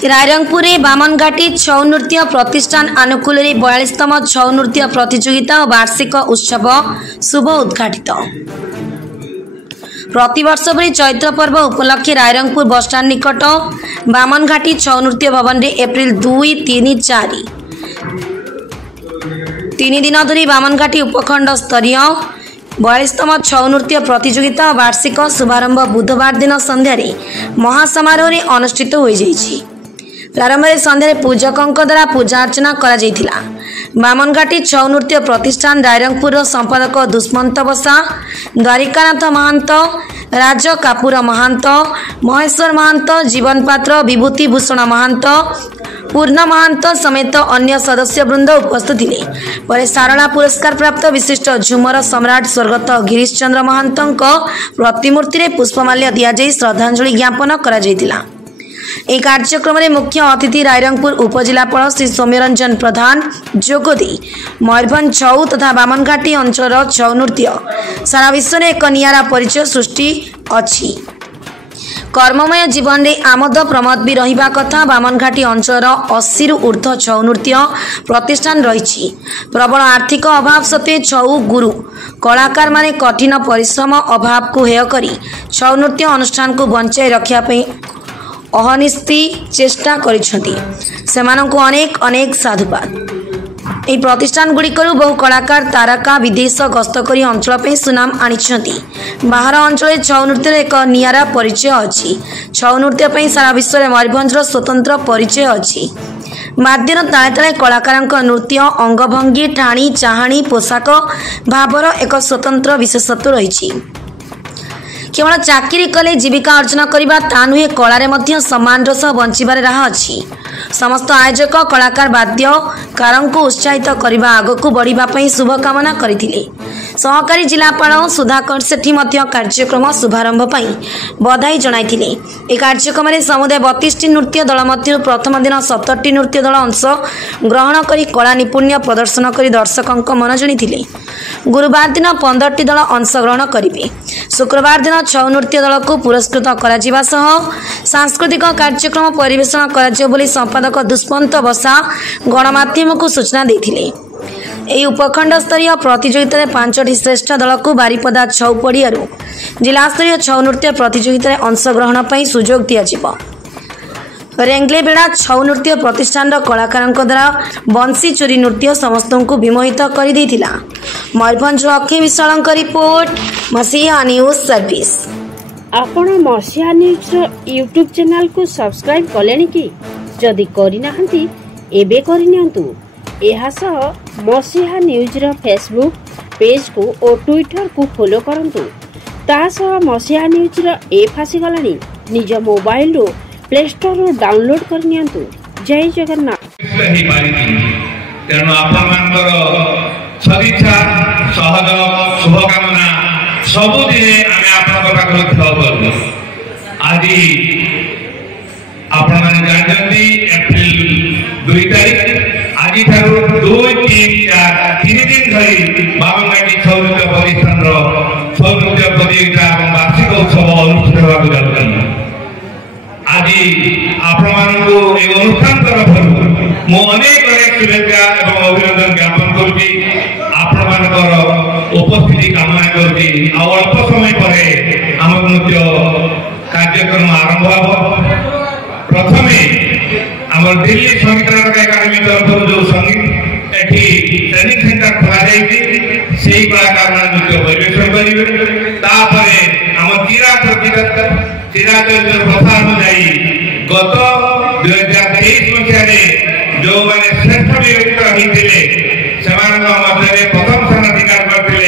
रायरंगपुर बामनघाटी छौ नृत्य प्रतिष्ठान आनुकूल 42तम छौ नृत्य प्रतियोगिता और वार्षिक उत्सव शुभ उद्घाटित। प्रतिवर्ष भली चैत्र पर्व उपलक्षे रायरंगपुर बसस्टाण्ड निकट बामनघाटी छौ नृत्य भवन रे एप्रिल 2, 3, 4 तीन दिन धरी बामनघाटी उपखंड स्तरीय 42तम छौ नृत्य प्रतियोगिता वार्षिक शुभारंभ बुधवार दिन संध्यार महासमारोह रे अनुष्ठित हो जाइछि। प्रारंभ संध्यारे पूजकों द्वारा पूजा अर्चना करा जाइथिला। बामनघाटी छौ नृत्य प्रतिष्ठान रायरंगपुर संपादक दुष्मंत बसा, द्वारिकानाथ महंत, राज कापुर महंत, महेश्वर महंत, जीवन पात्र, विभूति भूषण महंत, पूर्ण महंत समेत अन्य सदस्य वृंद उपस्थित थिले। पर सारणा पुरस्कार प्राप्त विशिष्ट झुमर सम्राट स्वर्गत गिरीश चंद्र महंत प्रतिमूर्ति रे पुष्पमाल्य दिया जाई श्रद्धांजलि ज्ञापन करा जाइतिला। एक कार्यक्रम में मुख्य अतिथि रायरंगपुर उपजिलापाल श्री सौम्यरंजन प्रधान जोगदी मयूरभंज छौ तथा बामनघाटी अंचल छौ नृत्य सारा विश्व में एक नियारा परिचय सृष्टि अछि। कर्ममय जीवन में आमद प्रमोद भी रहिबा कथा। बामनघाटी अंचल 80 रु ऊर्ध्व छौ नृत्य प्रतिष्ठान रही। प्रबल आर्थिक अभाव सत्वे छौ गुरु कलाकार माने कठिन परिश्रम अभाव को हेय करी छौ नृत्य अनुष्ठान को बंचाई रखिया पे अहनिस्ती चेष्टा करिसेंती। सेमानंकु अनेक अनेक साधुवाद। यह प्रतिष्ठान गुड़िकर बहु कलाकार तारका विदेश गस्त करी अंचल पे सुनाम आनिछंती। बाहर अंचल छौ नृत्य एक नियारा परिचय अछि। छौ नृत्य पे सारा विश्व में मयूरभंजर स्वतंत्र परिचय अछि। माध्यम ताले ताले कलाकार नृत्य अंगभंगी ठाणी चाहाणी पोशाक भावर एक स्वतंत्र विशेषत्व रही। केवल चाकरी कले जीविका अर्जन करबा ता नुहे कलारे मध्य सम्मान सह बंचिबार राह अछि। समस्त आयोजक कलाकार वाद्यकार को उत्साहित करबा आगकू बढ़िबा पई शुभकामना करथिले। सहकारी जिलापाल सुधाकर सेठी मध्य कार्यक्रम शुभारंभ पई बधाई जणाइथिले। ए कार्यक्रम में समुदाय 32टी नृत्य दल मध्य प्रथम दिन 70टी नृत्य दल अंश ग्रहण करी कला निपुण्य प्रदर्शन करी दर्शकों मन जिणिथिले। गुरुवार दिन 15टी दल अंशग्रहण करिवे। शुक्रवार दिन छौ नृत्य दल को पुरस्कृत करा सह सांस्कृतिक कार्यक्रम परिवेषण करा संपादक दुष्मंत बसा गणमाध्यम को सूचना देथिले। यह उपखंड स्तरीय प्रतियोगिता 5टी श्रेष्ठ दल को बारिपदा छौ पड़ियारू जिला स्तरीय छौ नृत्य प्रतियोगिता अंशग्रहण पर सुजोग दिया। रेंगलेबेड़ा छौ नृत्य प्रतिष्ठान कलाकार द्वारा बंसी चोरी नृत्य समस्त को विमोहित कर देथिला। मयूरभंज अक्षय विशाल रिपोर्ट मसीहा न्यूज सर्विस। आपण मसीहा न्यूज यूट्यूब चैनल को सब्सक्राइब कलेनी कि जदि करिना हंती एबे करिनियंतु। एहा सह मसीहा न्यूज रो फेसबुक पेज को और ट्विटर को फॉलो करंतु। ता सह मसीहा न्यूज रो ऐप आसी गलानी निज मोबाइल रो प्ले स्टोर रो डाउनलोड करनियंतु। जय जगन्नाथ। तेणु आपनकर सदिच्छा सहयोग शुभकामना सबुदिने आमे आपनकर पाखरे ठिया करबो। आज आपण माने जानନ୍ତି एप्रिल 2 तारिख आज ठारू 2, 3, 4 तीन दिन धरी बामनघाटी छौ नृत्य प्रतिष्ठान रो छौ नृत्य प्रतियोगिता एवं वार्षिक उत्सव अनुष्ठित होबाक जाउछन। आज आपण मानकु ए अनुष्ठान तरफ मो अनेक अनेक शुभेच्छा एवं अभिनंदन ज्ञापन करूची। आपण मानकर उपस्थिति कामना करूची। आ अल्प समय परे आम नृत्य कार्यक्रम आरंभ हो। प्रथमे आम दिल्ली संगीत नाटक एकाडेमी तरफ जो संगीत एठी ट्रेनिंग सेंटर खोला जाइए से कलाकार नृत्य परिवेशन करेंगे। तापरे आम चिराचरित प्रथा अनुजाई गत 2023 मसीह जो मैंने श्रेष्ठ विवेचित होते मध्य प्रथम स्थान अधिकार करते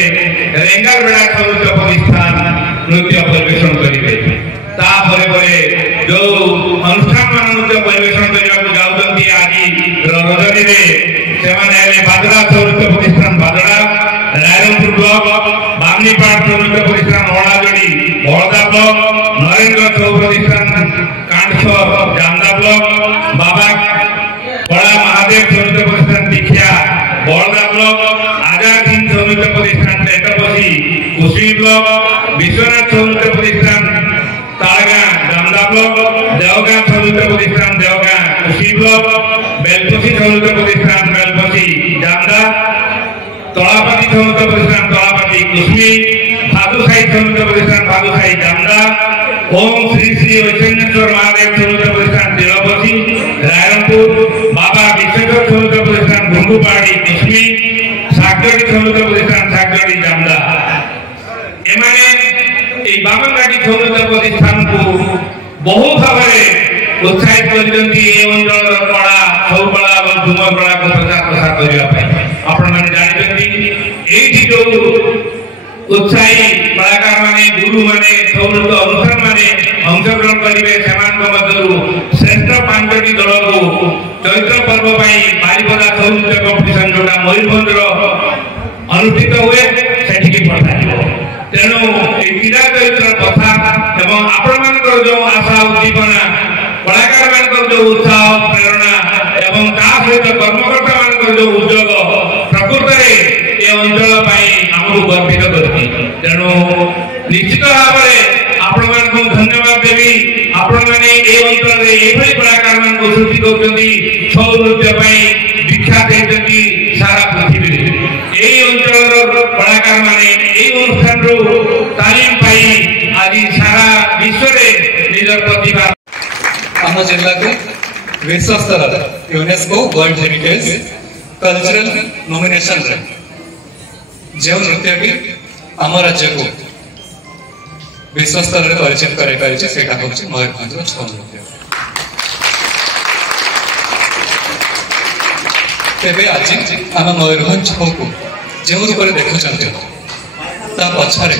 रेंगालबेड़ा छौ नृत्य प्रतिष्ठान नृत्य परिवेशन करेंगे। जो अनुष्ठान मान नृत्य परिवेशन करने जाऊँगी आज रजनी से बादड़ा छौ नृत्य प्रतिष्ठान बादड़ा रायरंगपुर ब्लॉक बामनीपाड़ छौ नृत्य प्रतिष्ठान ओलाजोड़ी बड़दा ब्लॉक नरेंद्र छौ प्रतिष्ठान कांठसर जामदा ब्लॉक बाबा बड़ा महादेव छौ नृत्य प्रतिष्ठान दीक्षा बड़दा ब्लॉक आजाद हिंद छौ नृत्य प्रतिष्ठान टेटबसी कुशी ब्लॉक विश्वनाथ छौ नृत्य प्रतिष्ठान तालगां जामदा ब्लॉक देवगां छौ नृत्य प्रतिष्ठान देवगां कुशी ब्लॉक बेलपसी संयुक्त प्रतिष्ठान बेलपसी जामदा तलापति संयुक्त प्रतिष्ठान तलापति कुसमी भादुसाई संयुक्त प्रतिष्ठान भादुसाई जामदा ओम श्री श्री वैष्णवेश्वर महादेव संयुक्त प्रतिष्ठान तिरुपति रायरंगपुर बाबा विश्वेश्वर संयुक्त प्रतिष्ठान घुंगुपाड़ी कुसमी सागरी संयुक्त प्रतिष्ठान सागरी जामदा एमाने बामनघाटी संयुक्त प्रतिष्ठान को बहु भाव उत्साहित कर अंचल कला छौकला और झुमर कला को प्रचार प्रसार करने जो उत्साही कलाकार माने गुरु माने संयुक्त अनुष्ठान माने अंशग्रहण करेंगे श्रेष्ठ 5टी दल को चैत्र पर्व बारिपदा छौ नृत्य कंपिटिशन जोटा मयूरभंज अनुष्ठित हुए से पठा तेणु क्रीड़ा चरित्र कथा एवं आपण जो आशा उद्दीपना कलाकार मान जो उत्साह प्रेरणा एवं सहित कर्मकर्ता मान जो उद्योग प्रकृत में ये अंचल आमको गर्वित करती तेणु निश्चित भाव में आपण को धन्यवाद देवी आपण मैंने ये अंचल ये कलाकार मान सृष्टि कर छौ नृत्य विख्यात होती सारा पृथ्वी यही अंचल कलाकार माने अनुष्ठान तालीम पाई आज सारा विश्व में निजर प्रतिभा आम जिला को विश्व स्तर UNESCO world heritage cultural nomination जो नृत्य की आम राज्य को विश्व स्तर में परिचित कर मयूरभंज छौ नृत्य तेरे आज आम मयूरभंज छौ को जो रूप में देखुं पछरे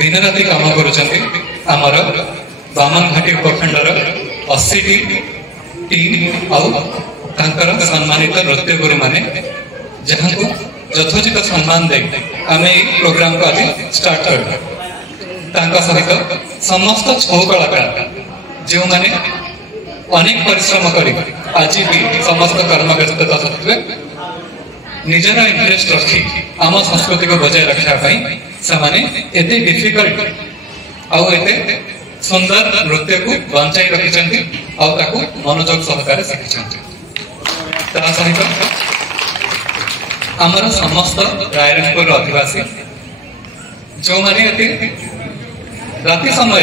दिन राति कम कर बामनघाटी उपखंडर 80टी टीम आर सम्मानित नृत्य गुरु माने जहां को यथोचित सम्मान दे आम प्रोग्राम को आज स्टार्ट कर सहित समस्त छौ कलाकार जो माने अनेक परिश्रम कर आज भी समस्त कर्म व्यस्तता सत्वे निजर इंटरेस्ट रखी आम संस्कृति को बजाय रखापी से डिफिकल्ट आते सुंदर नृत्य को बंचाई रखिंट मनोयोग सहकार शिखिंट सहित आमर समस्त रायरंगपुर अधिवासी जो माने राति समय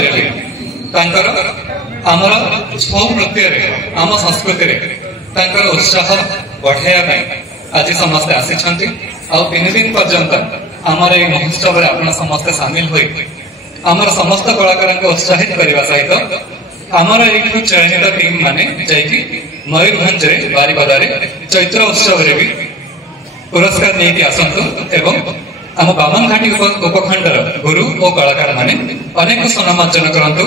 आमर छौ नृत्य आम संस्कृति उत्साह बढ़ाई आज समस्ते आसी 3 दिन पर्यंत आमर ये महोत्सव में आप समस्ते सामिल हुए आमर समस्त कलाकार को उत्साहित करने सहित आमर ये चयनित टीम माने जाइए मयूरभंज बारिपदा चैत्र उत्सव भी पुरस्कार नहीं आसतु एवं आम बामनघाटी उपखंडर गुरु और कलाकार माने अनेक सम्मार्जन करतु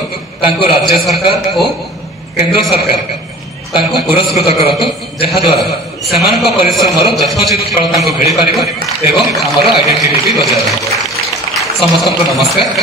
राज्य सरकार और केंद्र सरकार पुरस्कृत करतु जहाद्वारा से परिश्रम यथोचित फल मिल पार एवं आमर आइडेंटिटी बजाय समस्त नमस्कार।